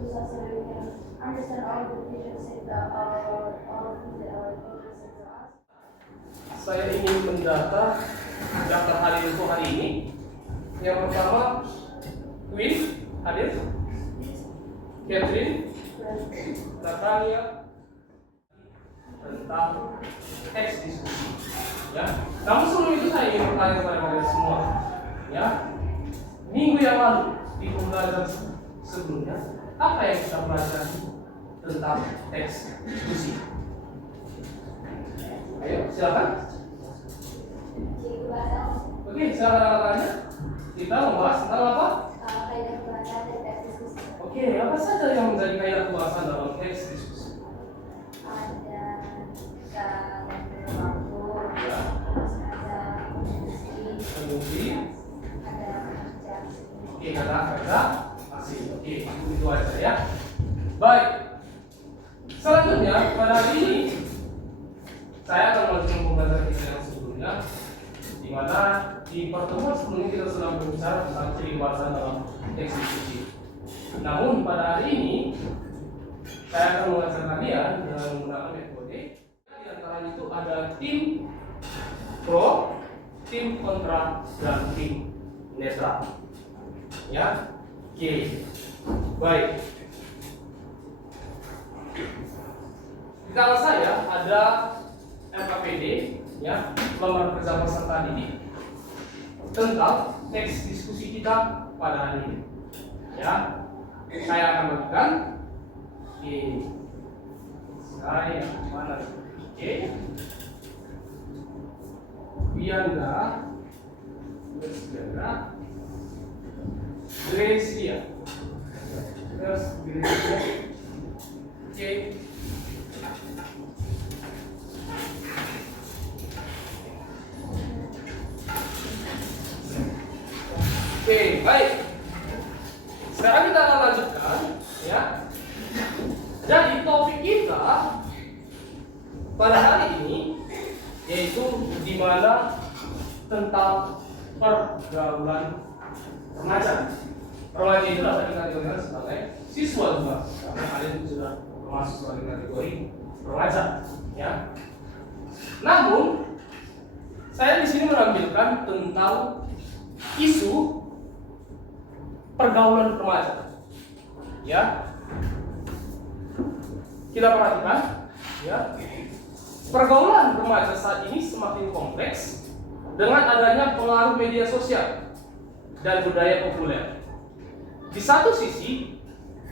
results so that we can understand all the features in the all things that our teacher said to us. Saya ingin mendata daftar hadir untuk hari ini. Yang pertama, Queen hadir, Catherine, Natalia, tentang teks diskusi. Ya. Namun sebelum itu saya ingin bertanya kepada kalian semua. Ya. Minggu yang lalu di pembelajaran sebelumnya, apa yang kita pelajari tentang teks diskusi? Ayo, silakan. Oke, silakan tanya. Kita membahas tentang apa? Kaidah pembahasan dan teks diskusi. Oke, apa saja yang menjadi kaidah pembahasan dalam teks diskusi? Ada waktu, Ya. terus ada Fungsi. ada kerja. Oke, kata asing. Oke, itu aja ya. Baik. Selanjutnya pada hari ini saya akan melanjutkan pembelajaran kita yang sebelumnya, di mana di pertemuan sebelumnya kita sudah berbicara tentang ciri bahasa dalam teks diskusi. Namun pada hari ini saya akan mengajar kalian dengan menggunakan metode. Di antaranya itu ada tim pro, tim kontra, dan tim netral. Ya, oke, baik. Di kanan saya ada LKPD, ya, lembar kerja peserta didik tentang teks diskusi kita pada hari ini. Ya, saya akan bagikan. Oke, saya mana? Oke, Bianda, Gracia. Oke. Oke, baik. Sekarang kita akan lanjutkan, ya. Jadi topik kita pada hari ini yaitu di mana tentang pergaulan remaja. Remaja itu dapat dikategorikan sebagai siswa juga, karena kalian sudah termasuk sebagai kategori remaja, ya. Namun saya di sini menampilkan tentang isu pergaulan remaja, ya. Kita perhatikan, ya. Pergaulan remaja saat ini semakin kompleks dengan adanya pengaruh media sosial dan budaya populer. Di satu sisi,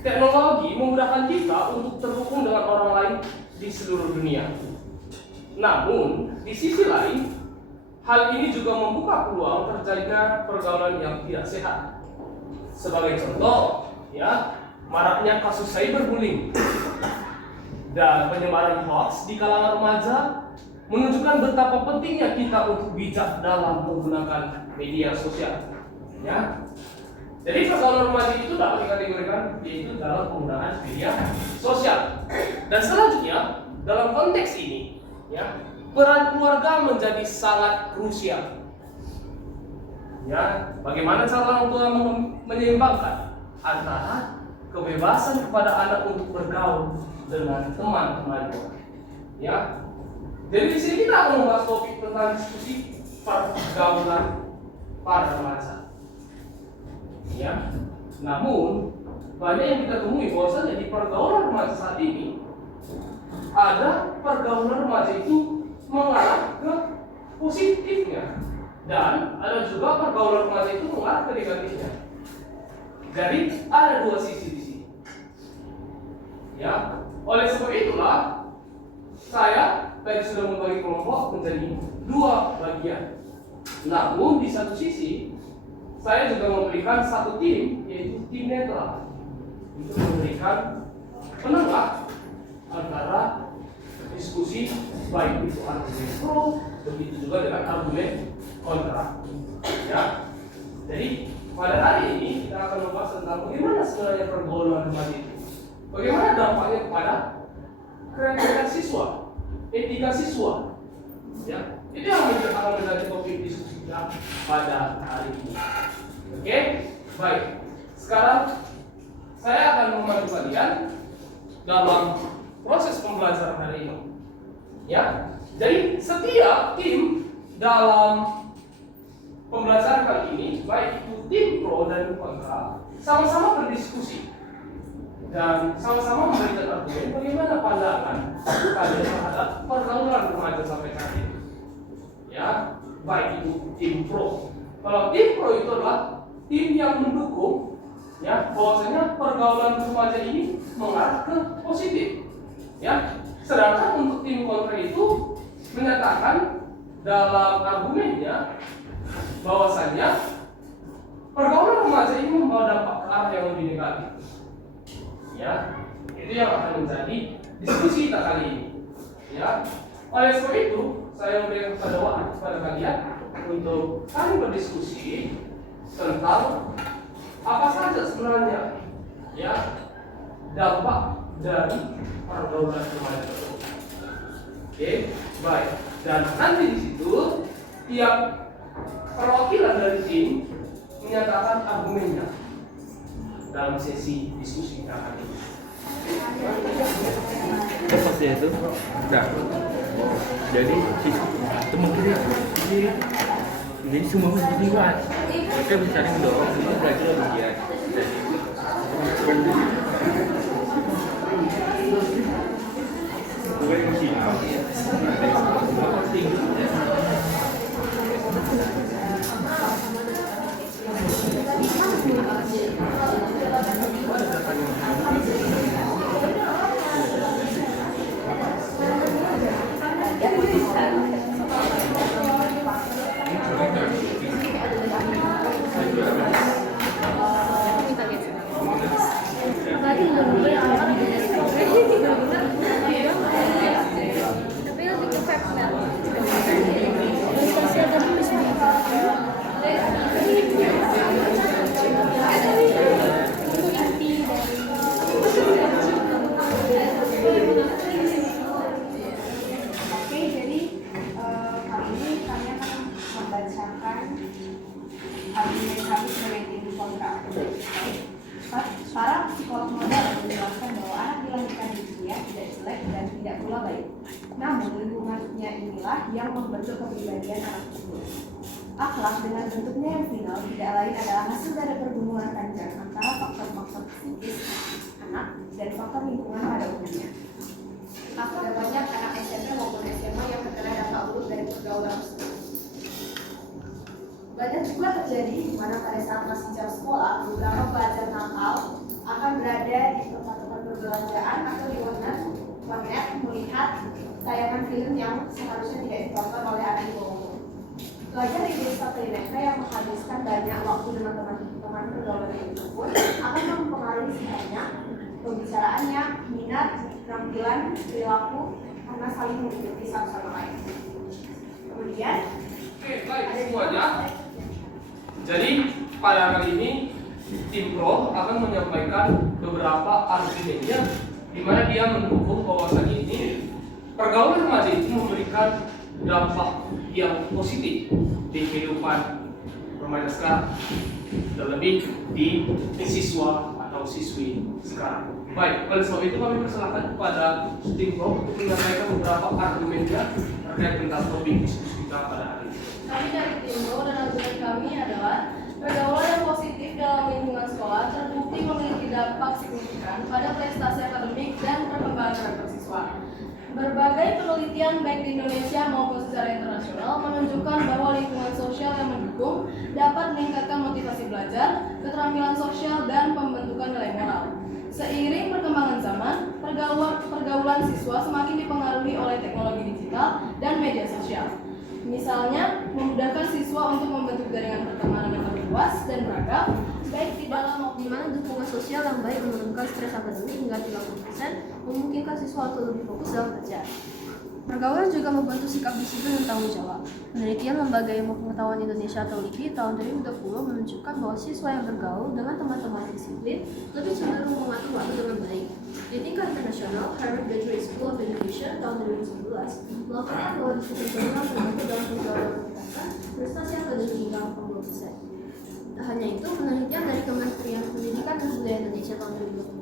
teknologi memudahkan kita untuk terhubung dengan orang lain di seluruh dunia. Namun, di sisi lain, hal ini juga membuka peluang terjadinya pergaulan yang tidak sehat. Sebagai contoh, ya, maraknya kasus cyberbullying dan penyebaran hoax di kalangan remaja menunjukkan betapa pentingnya kita untuk bijak dalam menggunakan media sosial. Ya, jadi pergaulan remaja itu dapat dikategorikan yaitu dalam penggunaan media sosial. Dan selanjutnya dalam konteks ini, ya, peran keluarga menjadi sangat krusial. Ya, bagaimana cara orang tua menyeimbangkan antara kebebasan kepada anak untuk bergaul dengan teman-temannya. Ya, jadi di sini kita akan membahas topik tentang diskusi pergaulan para remaja. Ya, namun banyak yang kita temui bahwasanya di pergaulan remaja saat ini ada pergaulan remaja itu mengarah ke positifnya dan ada juga pergaulan remaja itu mengarah ke negatifnya. Jadi ada dua sisi di sini. Ya, oleh sebab itulah saya tadi sudah membagi kelompok menjadi dua bagian. Namun di satu sisi saya juga memberikan satu tim, yaitu tim netral, untuk memberikan penengah antara diskusi baik itu argumen pro, begitu juga dengan argumen kontra. Ya, jadi pada hari ini kita akan membahas tentang bagaimana sebenarnya pergaulan remaja itu, bagaimana dampaknya kepada kreativitas siswa, etika siswa. Ya, itu yang akan menjadi topik diskusi kita pada hari ini. Oke, baik. Sekarang saya akan membantu kalian dalam proses pembelajaran hari ini. Ya, jadi setiap tim dalam pembelajaran kali ini, baik itu tim pro dan kontra, sama-sama berdiskusi dan sama-sama memberikan argumen bagaimana pandangan kalian terhadap pergaulan remaja sampai saat ini. Ya, baik itu tim pro. Kalau tim pro itu adalah tim yang mendukung, ya, bahwasanya pergaulan remaja ini mengarah ke positif. Ya, sedangkan untuk tim kontra itu menyatakan dalam argumennya bahwasanya pergaulan remaja ini membawa dampak ke arah yang lebih negatif. Ya, itu yang akan menjadi diskusi kita kali ini. Ya, oleh sebab itu saya memberikan kepada kalian untuk saling berdiskusi tentang apa saja sebenarnya, ya, dampak dari pergaulan remaja tersebut. Oke, baik. Dan nanti di situ tiap perwakilan dari tim menyatakan argumennya dalam sesi diskusi kita kali ini. Seperti itu. Nah, jadi kemungkinan jadi semua berdua kita bisa mendorong semua belajar lebih giat. Para psikolog modern menjelaskan bahwa anak dilahirkan di dunia tidak jelek dan tidak pula baik. Namun lingkungannya inilah yang membentuk kepribadian anak tersebut. Akhlak dengan bentuknya yang final tidak lain adalah hasil dari pergumulan panjang antara faktor-faktor psikis anak dan faktor lingkungan pada umumnya. Maka ada banyak anak SMP maupun SMA yang terkena dampak buruk dari pergaulan tersebut. Banyak juga terjadi di mana pada saat masih jam sekolah, beberapa pelajar nakal akan berada di tempat-tempat perbelanjaan atau di warnet melihat tayangan film yang seharusnya tidak ditonton oleh anak di bawah umur. Pelajar di desa mereka yang menghabiskan banyak waktu dengan teman-teman pergaulan itu pun akan mempengaruhi sikapnya, pembicaraannya, minat, penampilan, perilaku karena saling mengikuti satu sama lain. Kemudian, baik semuanya. Jadi pada kali ini tim pro akan menyampaikan beberapa argumennya, di mana dia mendukung bahwasannya ini pergaulan remaja itu memberikan dampak yang positif di kehidupan remaja sekarang, terlebih di siswa atau siswi sekarang. Baik, oleh sebab itu kami persilakan kepada tim pro untuk menyampaikan beberapa argumennya terkait tentang topik diskusi kita pada hari ini. Kami dari tim pro dan argumen kami adalah pergaulan yang positif dalam lingkungan sekolah terbukti memiliki dampak signifikan pada prestasi akademik dan perkembangan karakter siswa. Berbagai penelitian baik di Indonesia maupun secara internasional menunjukkan bahwa lingkungan sosial yang mendukung dapat meningkatkan motivasi belajar, keterampilan sosial, dan pembentukan nilai moral. Seiring perkembangan zaman, pergaulan siswa semakin dipengaruhi oleh teknologi digital dan media sosial. Misalnya, memudahkan siswa untuk membentuk jaringan pertemanan yang lebih luas dan beragam, baik di dalam maupun di mana dukungan sosial yang baik menurunkan stres akademik hingga 30%, memungkinkan siswa untuk lebih fokus dalam belajar. Pergaulan juga membantu sikap disiplin dan tanggung jawab. Penelitian Lembaga Ilmu Pengetahuan Indonesia atau LIPI tahun 2020 menunjukkan bahwa siswa yang bergaul dengan teman-teman disiplin lebih cenderung mengatur waktu dengan baik. Di tingkat internasional, Harvard Graduate School of Education tahun 2011 melaporkan bahwa disiplin program terbantu dalam pergaulan meningkatkan prestasi akademik hingga 80%. Tak hanya itu, penelitian dari Kementerian Pendidikan dan Kebudayaan Indonesia tahun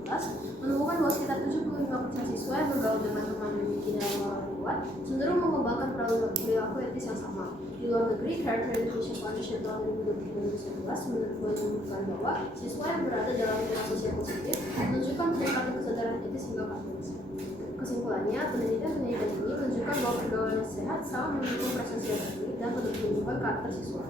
2018 menemukan bahwa sekitar 75% siswa yang bergaul dengan teman memiliki dalam orang kuat cenderung mengembangkan perilaku etis yang sama. Di luar negeri, Carter Education Foundation tahun 2011 menemukan bahwa siswa yang berada dalam lingkungan sosial positif menunjukkan peningkatan kesadaran etis hingga 14. Kesimpulannya, penelitian ini menunjukkan bahwa pergaulan yang sehat sangat mendukung prestasi akademik dan penumbuhan karakter siswa.